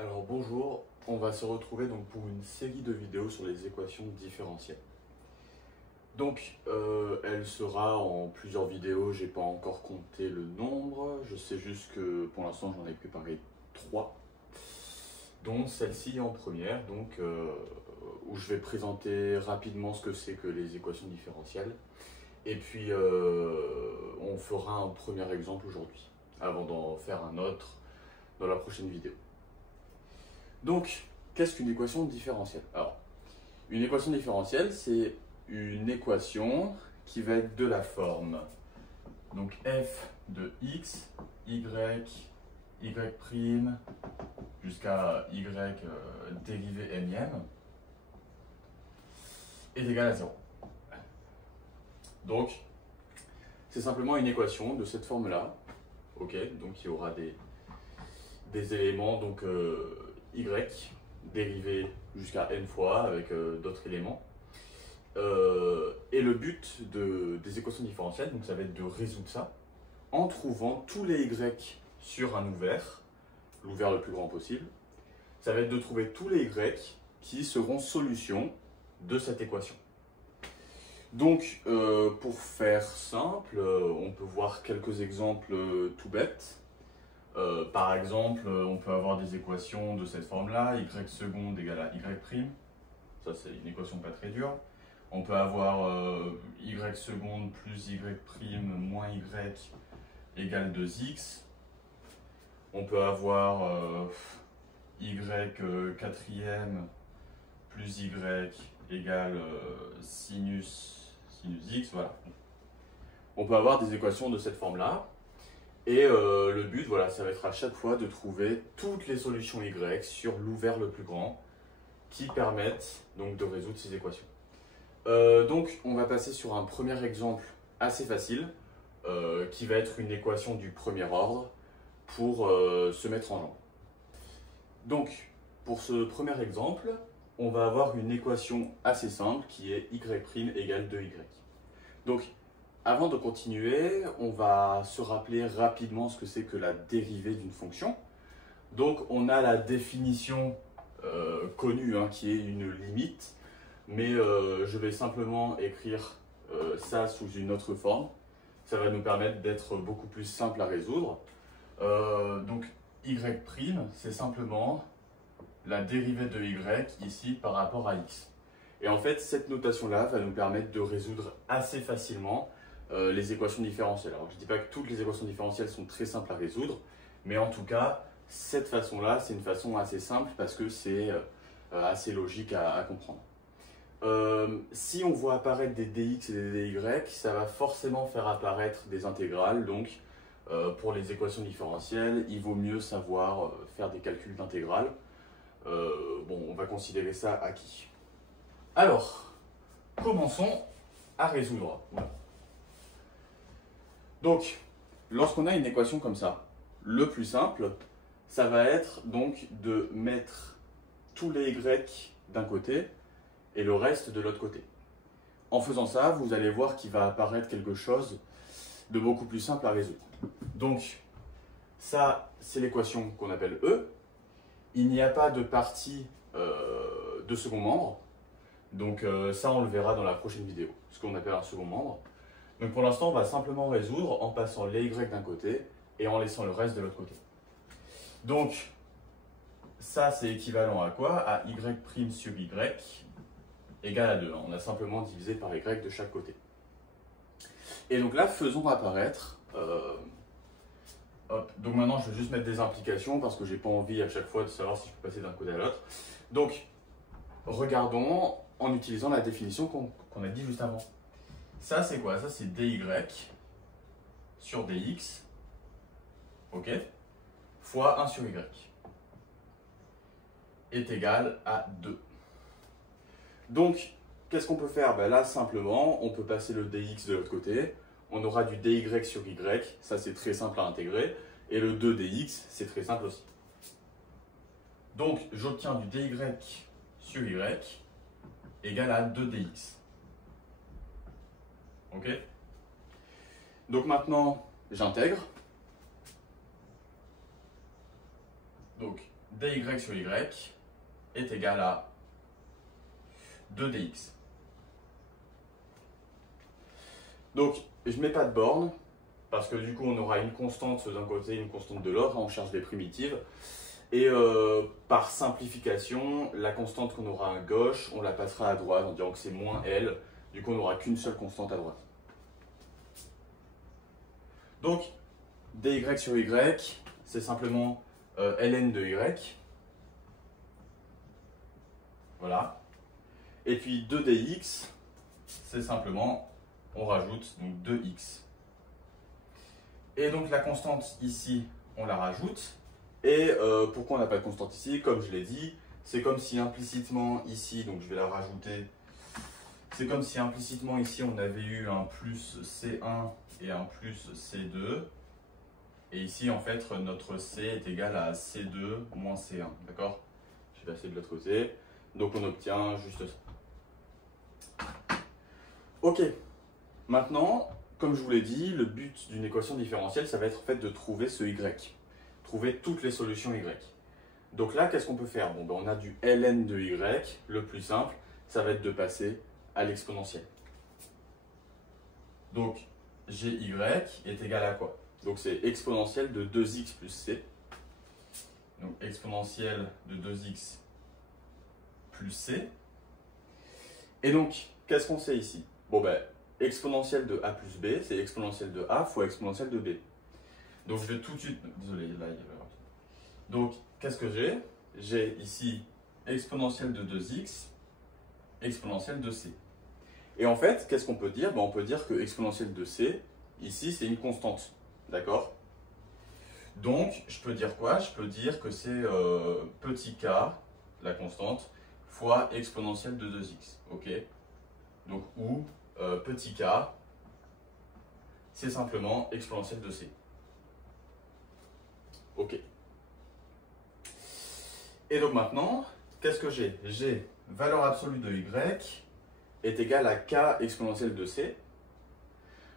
Alors bonjour, on va se retrouver donc pour une série de vidéos sur les équations différentielles. Donc elle sera en plusieurs vidéos, j'ai pas encore compté le nombre, je sais juste que pour l'instant j'en ai préparé 3, dont celle-ci en première, donc où je vais présenter rapidement ce que c'est que les équations différentielles. Et puis on fera un premier exemple aujourd'hui, avant d'en faire un autre dans la prochaine vidéo. Donc, qu'est-ce qu'une équation différentielle? Alors, une équation différentielle, c'est une équation qui va être de la forme donc f de x, y, y' jusqu'à y dérivé m est égal à 0. Donc, c'est simplement une équation de cette forme-là. Ok, donc il y aura des éléments, donc y dérivé jusqu'à n fois avec d'autres éléments. Et le but des équations différentielles, donc ça va être de résoudre ça en trouvant tous les y sur un ouvert, l'ouvert le plus grand possible. Ça va être de trouver tous les y qui seront solutions de cette équation. Donc, pour faire simple, on peut voir quelques exemples tout bêtes. Par exemple, on peut avoir des équations de cette forme-là, y seconde égale à y'. Ça, c'est une équation pas très dure. On peut avoir y seconde plus y' moins y égale 2x. On peut avoir y quatrième plus y égale sinus x. Voilà. On peut avoir des équations de cette forme-là. Et le but, voilà, ça va être à chaque fois de trouver toutes les solutions y sur l'ouvert le plus grand qui permettent donc de résoudre ces équations. Donc, on va passer sur un premier exemple assez facile qui va être une équation du premier ordre pour se mettre en jambe. Donc, pour ce premier exemple, on va avoir une équation assez simple qui est y' égale 2y. Donc, avant de continuer, on va se rappeler rapidement ce que c'est que la dérivée d'une fonction. Donc, on a la définition connue qui est une limite, mais je vais simplement écrire ça sous une autre forme. Ça va nous permettre d'être beaucoup plus simple à résoudre. Donc, y', c'est simplement la dérivée de y ici par rapport à x. Et en fait, cette notation-là va nous permettre de résoudre assez facilement les équations différentielles. Alors, je ne dis pas que toutes les équations différentielles sont très simples à résoudre, mais en tout cas, cette façon-là, c'est une façon assez simple parce que c'est assez logique à comprendre. Si on voit apparaître des dx et des dy, ça va forcément faire apparaître des intégrales. Donc, pour les équations différentielles, il vaut mieux savoir faire des calculs d'intégrales. Bon, on va considérer ça acquis. Alors, commençons à résoudre. Voilà. Donc, lorsqu'on a une équation comme ça, le plus simple, ça va être donc de mettre tous les y d'un côté et le reste de l'autre côté. En faisant ça, vous allez voir qu'il va apparaître quelque chose de beaucoup plus simple à résoudre. Donc, ça, c'est l'équation qu'on appelle E. Il n'y a pas de partie de second membre. Donc ça, on le verra dans la prochaine vidéo, ce qu'on appelle un second membre. Donc pour l'instant, on va simplement résoudre en passant les y d'un côté et en laissant le reste de l'autre côté. Donc, ça, c'est équivalent à quoi? À y' sur y égale à 2. On a simplement divisé par y de chaque côté. Et donc là, faisons apparaître... hop. Donc maintenant, je vais juste mettre des implications parce que j'ai pas envie à chaque fois de savoir si je peux passer d'un côté à l'autre. Donc, regardons en utilisant la définition qu'on a dit juste avant. Ça, c'est quoi? Ça, c'est dy sur dx, ok, fois 1 sur y, est égal à 2. Donc, qu'est-ce qu'on peut faire? Ben là, simplement, on peut passer le dx de l'autre côté. On aura du dy sur y, ça c'est très simple à intégrer. Et le 2dx, c'est très simple aussi. Donc, j'obtiens du dy sur y égale à 2dx. Ok? Donc maintenant, j'intègre. Donc, dy sur y est égal à 2dx. Donc, je ne mets pas de borne, parce que du coup, on aura une constante d'un côté, une constante de l'autre, on cherche des primitives. Et par simplification, la constante qu'on aura à gauche, on la passera à droite en disant que c'est moins L. Du coup, on n'aura qu'une seule constante à droite. Donc, dy sur y, c'est simplement ln de y. Voilà. Et puis 2dx, c'est simplement, on rajoute donc 2x. Et donc la constante ici, on la rajoute. Et pourquoi on n'a pas de constante ici? Comme je l'ai dit, c'est comme si implicitement ici, donc je vais la rajouter, c'est comme si implicitement ici on avait eu un plus C1 et un plus C2. Et ici en fait notre C est égal à C2 moins C1, d'accord? Je vais passer de l'autre côté. Donc on obtient juste ça. Ok, maintenant, comme je vous l'ai dit, le but d'une équation différentielle, ça va être en fait de trouver ce y. Trouver toutes les solutions y. Donc là, qu'est-ce qu'on peut faire? Bon, ben, on a du ln de y, le plus simple, ça va être de passer à l'exponentielle. Donc, gy est égal à quoi? Donc c'est exponentielle de 2x plus c. Donc exponentielle de 2x plus c. Et donc, qu'est-ce qu'on sait ici? Bon ben, exponentielle de a plus b, c'est exponentielle de a fois exponentielle de b. Donc je vais tout de suite... Désolé, là il y avait... Donc, qu'est-ce que j'ai? J'ai ici exponentielle de 2x, exponentielle de c. Et en fait, qu'est-ce qu'on peut dire? Ben, on peut dire que exponentielle de c, ici, c'est une constante. D'accord? Donc, je peux dire quoi? Je peux dire que c'est petit k, la constante, fois exponentielle de 2x. Ok? Donc, ou petit k, c'est simplement exponentielle de c. Ok. Et donc maintenant, qu'est-ce que j'ai? J'ai valeur absolue de y est égale à k exponentielle de c.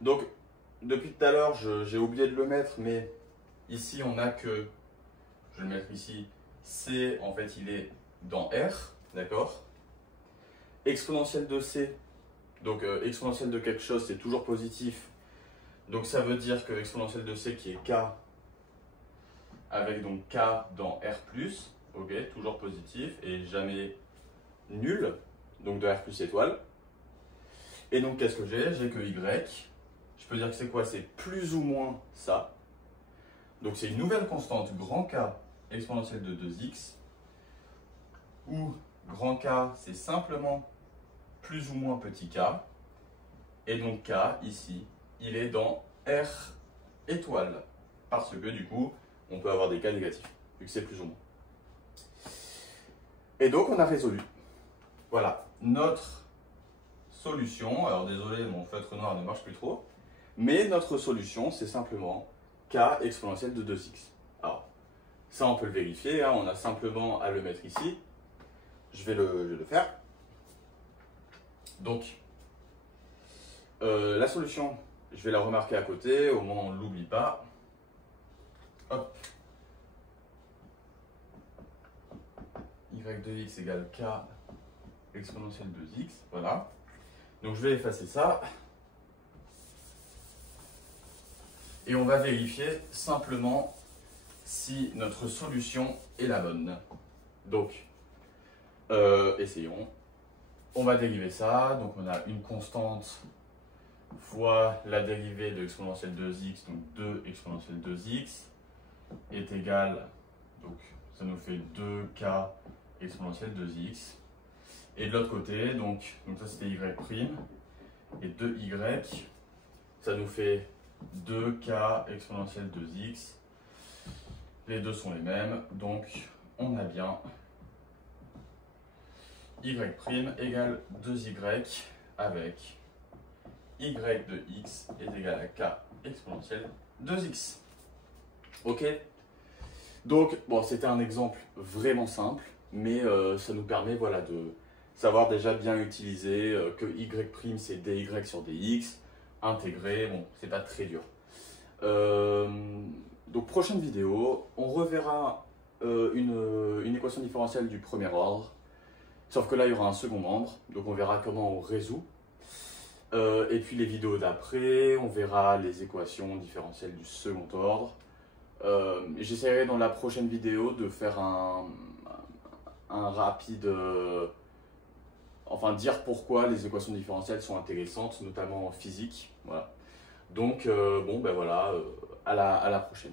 Donc, depuis tout à l'heure, j'ai oublié de le mettre, mais ici, on a que, je vais le mettre ici, c, en fait, il est dans R, d'accord? Exponentielle de c, donc exponentielle de quelque chose, c'est toujours positif. Donc, ça veut dire que exponentielle de c qui est k, avec donc k dans R+, ok, toujours positif et jamais nul, donc de R plus étoile. Et donc, qu'est-ce que j'ai? J'ai que y. Je peux dire que c'est quoi? C'est plus ou moins ça. Donc, c'est une nouvelle constante, grand K exponentielle de 2x, où grand K, c'est simplement plus ou moins petit k. Et donc, K, ici, il est dans R étoile. Parce que, du coup, on peut avoir des cas négatifs, vu que c'est plus ou moins. Et donc, on a résolu. Voilà, notre solution. Alors, désolé, mon feutre noir ne marche plus trop. Mais notre solution, c'est simplement k exponentielle de 2x. Alors, ça, on peut le vérifier. Hein, on a simplement à le mettre ici. Je vais le faire. Donc, la solution, je vais la remarquer à côté. Au moins, on ne l'oublie pas. Hop. Y de x égale k exponentielle de 2x. Voilà. Donc, je vais effacer ça. Et on va vérifier simplement si notre solution est la bonne. Donc, essayons. On va dériver ça. Donc, on a une constante fois la dérivée de exponentielle 2x, donc 2 exponentielle 2x, est égale, donc ça nous fait 2k exponentielle 2x. Et de l'autre côté, donc ça c'était y', et 2y, ça nous fait 2k exponentielle 2x. Les deux sont les mêmes, donc on a bien y' égale 2y avec y de x est égal à k exponentielle 2x. Ok? Donc, bon, c'était un exemple vraiment simple, mais ça nous permet voilà, de savoir déjà bien utiliser que y' c'est dy sur dx, intégrer, bon, c'est pas très dur. Donc, prochaine vidéo, on reverra une équation différentielle du premier ordre, sauf que là il y aura un second membre, donc on verra comment on résout. Et puis les vidéos d'après, on verra les équations différentielles du second ordre. J'essaierai dans la prochaine vidéo de faire un rapide... enfin dire pourquoi les équations différentielles sont intéressantes, notamment en physique. Voilà. Donc bon ben voilà, à la prochaine.